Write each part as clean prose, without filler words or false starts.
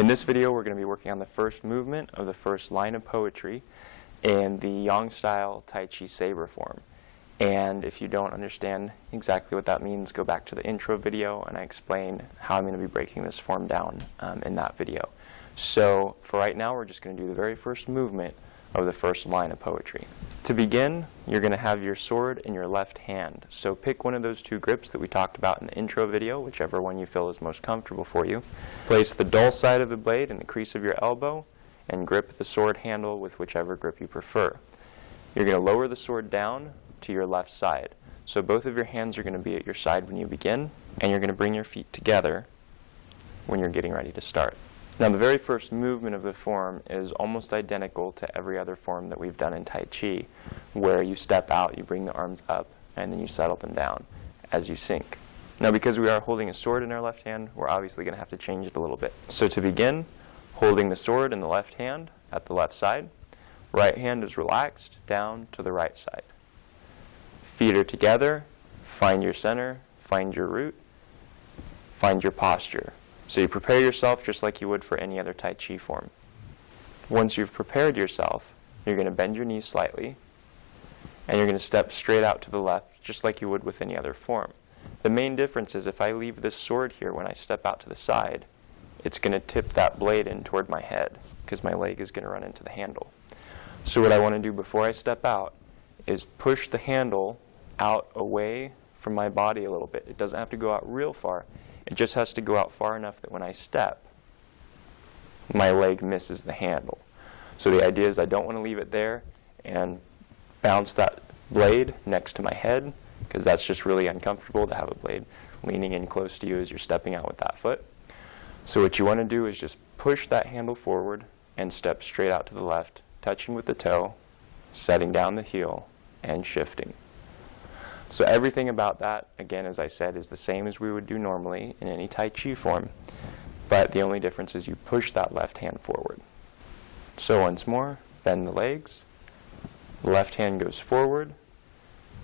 In this video, we're going to be working on the first movement of the first line of poetry in the Yang style Tai Chi Saber Form. And if you don't understand exactly what that means, go back to the intro video and I explain how I'm going to be breaking this form down in that video. So for right now, we're just going to do the very first movement of the first line of poetry. To begin, you're going to have your sword in your left hand. So pick one of those two grips that we talked about in the intro video, whichever one you feel is most comfortable for you. Place the dull side of the blade in the crease of your elbow and grip the sword handle with whichever grip you prefer. You're going to lower the sword down to your left side. So both of your hands are going to be at your side when you begin, and you're going to bring your feet together when you're getting ready to start. Now the very first movement of the form is almost identical to every other form that we've done in Tai Chi, where you step out, you bring the arms up, and then you settle them down as you sink. Now because we are holding a sword in our left hand, we're obviously going to have to change it a little bit. So to begin, holding the sword in the left hand at the left side, right hand is relaxed down to the right side. Feet are together, find your center, find your root, find your posture. So you prepare yourself just like you would for any other Tai Chi form. Once you've prepared yourself, you're going to bend your knees slightly, and you're going to step straight out to the left just like you would with any other form. The main difference is if I leave this sword here when I step out to the side, it's going to tip that blade in toward my head because my leg is going to run into the handle. So what I want to do before I step out is push the handle out away from my body a little bit. It doesn't have to go out real far. It just has to go out far enough that when I step, my leg misses the handle. So the idea is I don't want to leave it there and bounce that blade next to my head, because that's just really uncomfortable to have a blade leaning in close to you as you're stepping out with that foot. So what you want to do is just push that handle forward and step straight out to the left, touching with the toe, setting down the heel, and shifting. So everything about that, again, as I said, is the same as we would do normally in any Tai Chi form, but the only difference is you push that left hand forward. So once more, bend the legs, left hand goes forward,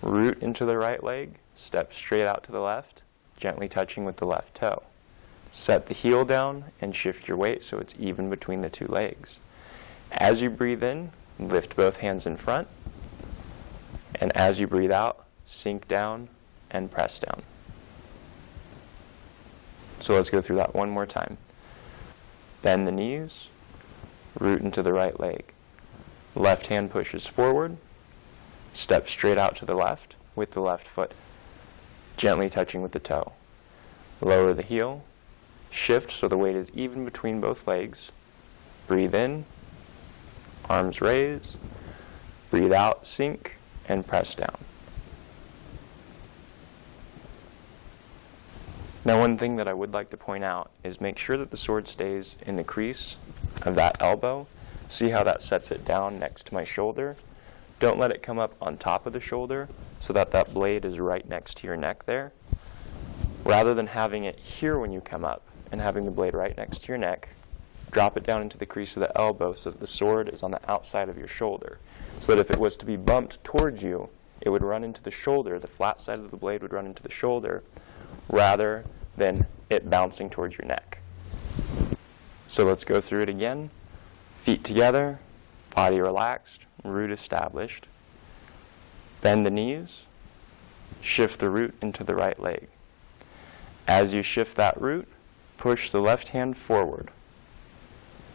root into the right leg, step straight out to the left, gently touching with the left toe. Set the heel down and shift your weight so it's even between the two legs. As you breathe in, lift both hands in front, and as you breathe out, sink down and press down. So let's go through that one more time. Bend the knees, root into the right leg. Left hand pushes forward, step straight out to the left with the left foot, gently touching with the toe. Lower the heel, shift so the weight is even between both legs. Breathe in, arms raise, breathe out, sink, and press down. Now one thing that I would like to point out is make sure that the sword stays in the crease of that elbow. See how that sets it down next to my shoulder? Don't let it come up on top of the shoulder so that that blade is right next to your neck there. Rather than having it here when you come up and having the blade right next to your neck, drop it down into the crease of the elbow so that the sword is on the outside of your shoulder. So that if it was to be bumped towards you, it would run into the shoulder, the flat side of the blade would run into the shoulder, rather than it bouncing towards your neck. So let's go through it again. Feet together, body relaxed, root established. Bend the knees, shift the root into the right leg. As you shift that root, push the left hand forward.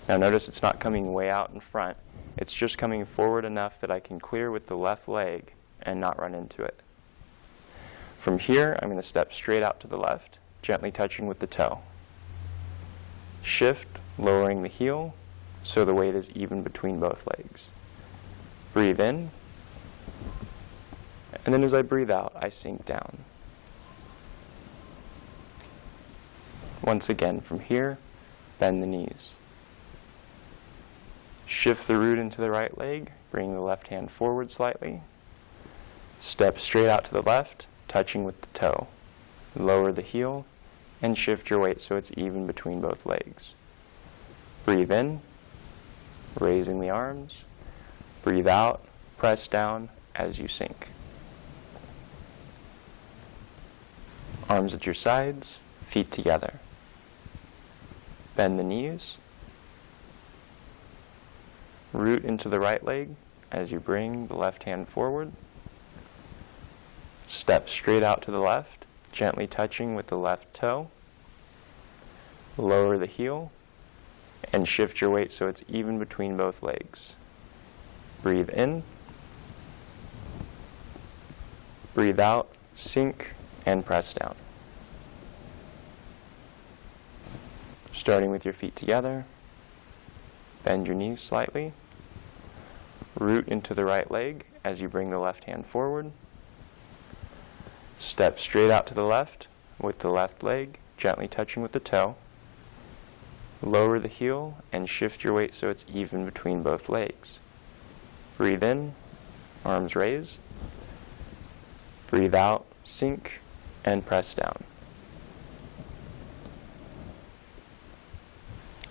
Now notice it's not coming way out in front. It's just coming forward enough that I can clear with the left leg and not run into it. From here, I'm going to step straight out to the left, gently touching with the toe. Shift, lowering the heel, so the weight is even between both legs. Breathe in, and then as I breathe out, I sink down. Once again, from here, bend the knees. Shift the root into the right leg, bring the left hand forward slightly. Step straight out to the left, touching with the toe. Lower the heel and shift your weight so it's even between both legs. Breathe in, raising the arms. Breathe out, press down as you sink. Arms at your sides, feet together. Bend the knees, Root into the right leg as you bring the left hand forward. Step straight out to the left, gently touching with the left toe. Lower the heel and shift your weight so it's even between both legs. Breathe in. Breathe out, sink, and press down. Starting with your feet together, bend your knees slightly. Root into the right leg as you bring the left hand forward. Step straight out to the left with the left leg, gently touching with the toe. Lower the heel and shift your weight so it's even between both legs. Breathe in, arms raise. Breathe out, sink, and press down.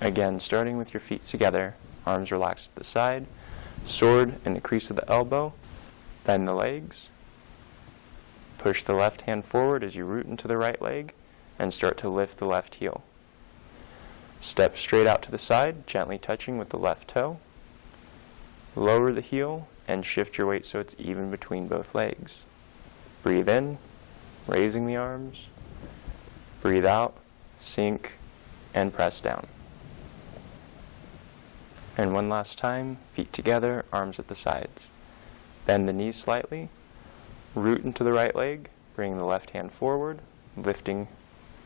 Again, starting with your feet together, arms relaxed at the side, sword in the crease of the elbow, bend the legs, push the left hand forward as you root into the right leg, and start to lift the left heel. Step straight out to the side, gently touching with the left toe. Lower the heel and shift your weight so it's even between both legs. Breathe in, raising the arms. Breathe out, sink, and press down. And one last time, feet together, arms at the sides. Bend the knees slightly. Root into the right leg, bring the left hand forward, lifting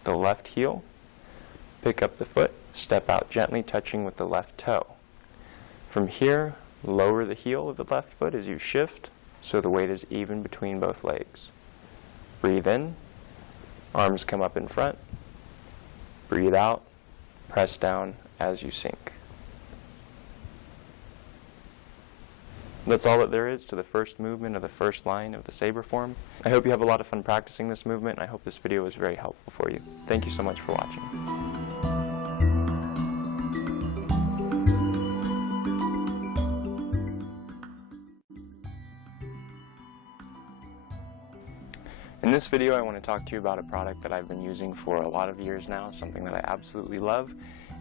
the left heel. Pick up the foot, step out gently, touching with the left toe. From here, lower the heel of the left foot as you shift, so the weight is even between both legs. Breathe in, arms come up in front. Breathe out, press down as you sink. That's all that there is to the first movement of the first line of the Saber Form. I hope you have a lot of fun practicing this movement, and I hope this video was very helpful for you. Thank you so much for watching. In this video, I want to talk to you about a product that I've been using for a lot of years now, something that I absolutely love,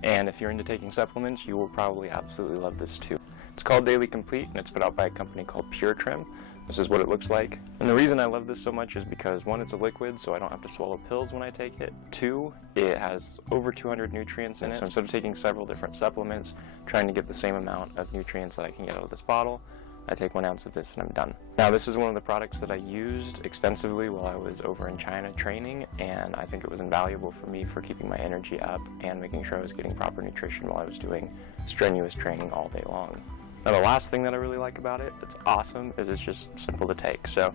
and if you're into taking supplements, you will probably absolutely love this too. It's called Daily Complete, and it's put out by a company called Pure Trim. This is what it looks like. And the reason I love this so much is because, one, it's a liquid, so I don't have to swallow pills when I take it. Two, it has over 200 nutrients in it, so instead of taking several different supplements, trying to get the same amount of nutrients that I can get out of this bottle, I take 1 ounce of this and I'm done. Now, this is one of the products that I used extensively while I was over in China training, and I think it was invaluable for me for keeping my energy up and making sure I was getting proper nutrition while I was doing strenuous training all day long. Now, the last thing that I really like about it, it's awesome, is it's just simple to take. So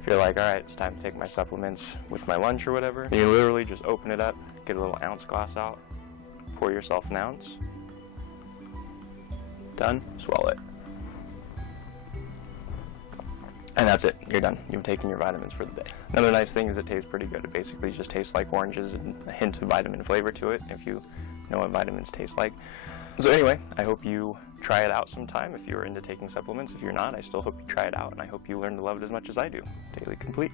if you're like, all right, it's time to take my supplements with my lunch or whatever, you literally just open it up, get a little ounce glass out, pour yourself an ounce, done, swallow it. And that's it, you're done. You've taken your vitamins for the day. Another nice thing is it tastes pretty good. It basically just tastes like oranges and a hint of vitamin flavor to it, if you know what vitamins taste like. So anyway, I hope you try it out sometime if you're into taking supplements. If you're not, I still hope you try it out, and I hope you learn to love it as much as I do. Daily Complete.